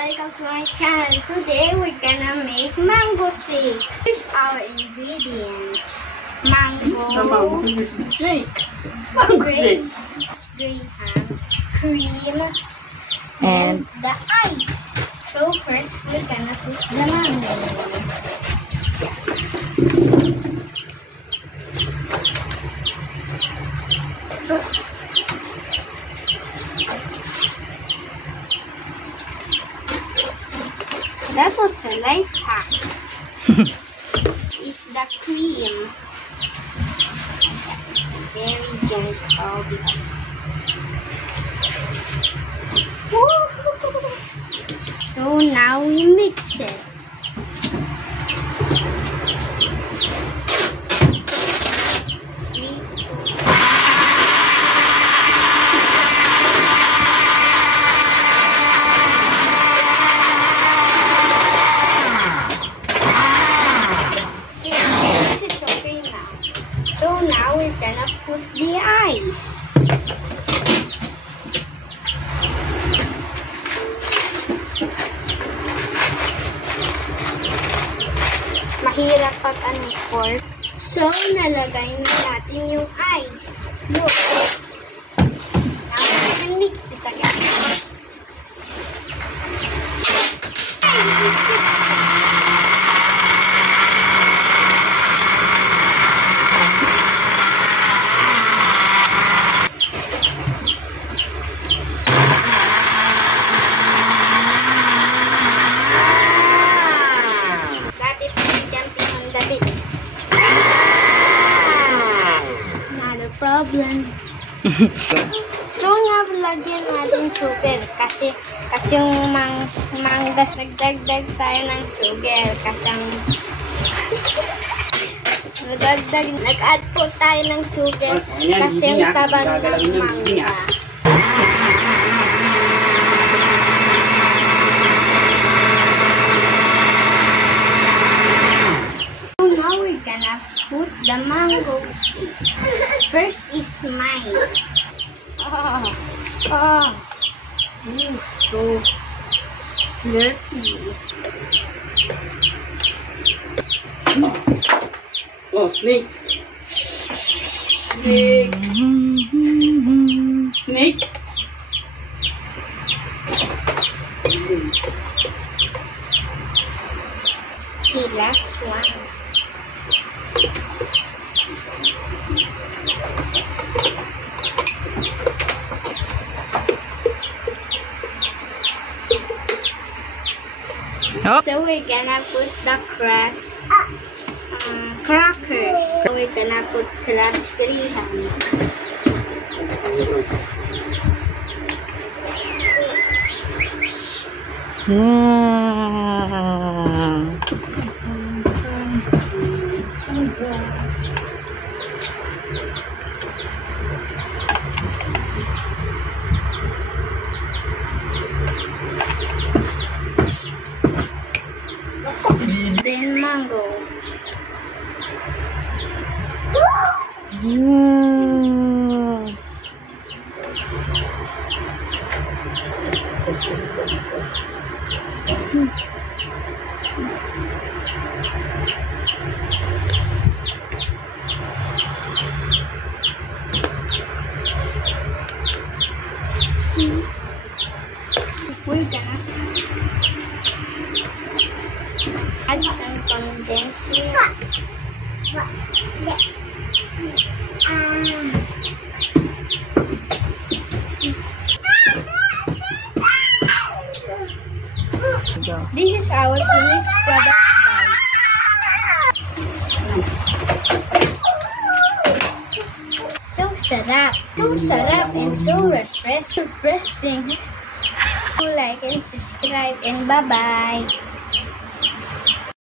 Welcome to my channel. Today we're gonna make mango shake. Here's our ingredients. Mango, grapes, cream, and the ice. So first we're gonna put the mango. That was a life hack. Is the cream. Very gentle because. So now we mix it. So now we're gonna put the ice. Mahirap pag pour. So nalagay na natin yung ice. Look. Now we can mix it again. Problem. So, lagyan natin sugar kasi yung manggas nagdagdag tayo ng sugar kasi nag-add po tayo ng sugar kasi yung tabang ng mangga. Put the mango shake. First is mine. So slurpy. Oh, snake. Snake. Snake. The last one. Oh. So we're gonna put the crackers. So we're gonna put class 300. Then mango. We're gonna add some condensed milk. This is our finished product, guys. So sarap and so refreshing. Like and subscribe and bye-bye.